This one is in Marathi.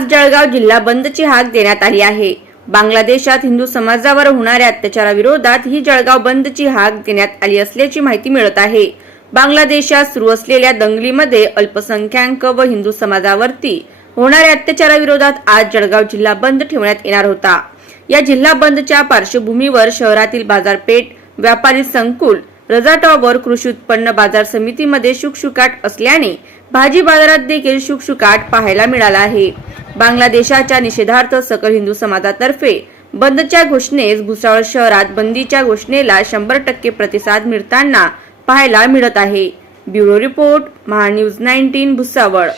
आज जळगाव जिल्हा बंदची हाक देण्यात आली आहे. बांगलादेशात हिंदू समाजावर होणाऱ्या अत्याचाराविरोधात ही जळगाव बंदची हाक देण्यात आली असल्याची माहिती मिळत आहे. बांगलादेशात सुरू असलेल्या दंगलीमध्ये अल्पसंख्याक व हिंदू समाजावरती होणाऱ्या अत्याचाराविरोधात आज जळगाव जिल्हा बंद ठेवण्यात येणार होता. या जिल्हा बंदच्या पार्श्वभूमीवर शहरातील बाजारपेठ व्यापारी संकुल रजा टॉवर कृषी उत्पन्न बाजार समितीमध्ये शुकशुकाट असल्याने भाजी बाजारात देखील शुकशुकाट पाहायला मिळाला आहे. बांगलादेशाच्या निषेधार्थ सकल हिंदू समाजातर्फे बंदच्या घोषणेस भुसावळ शहरात बंदीच्या घोषणेला शंभर टक्के प्रतिसाद मिळताना पाहायला मिळत आहे. Bureau report Mahanews nineteen Bhusawal.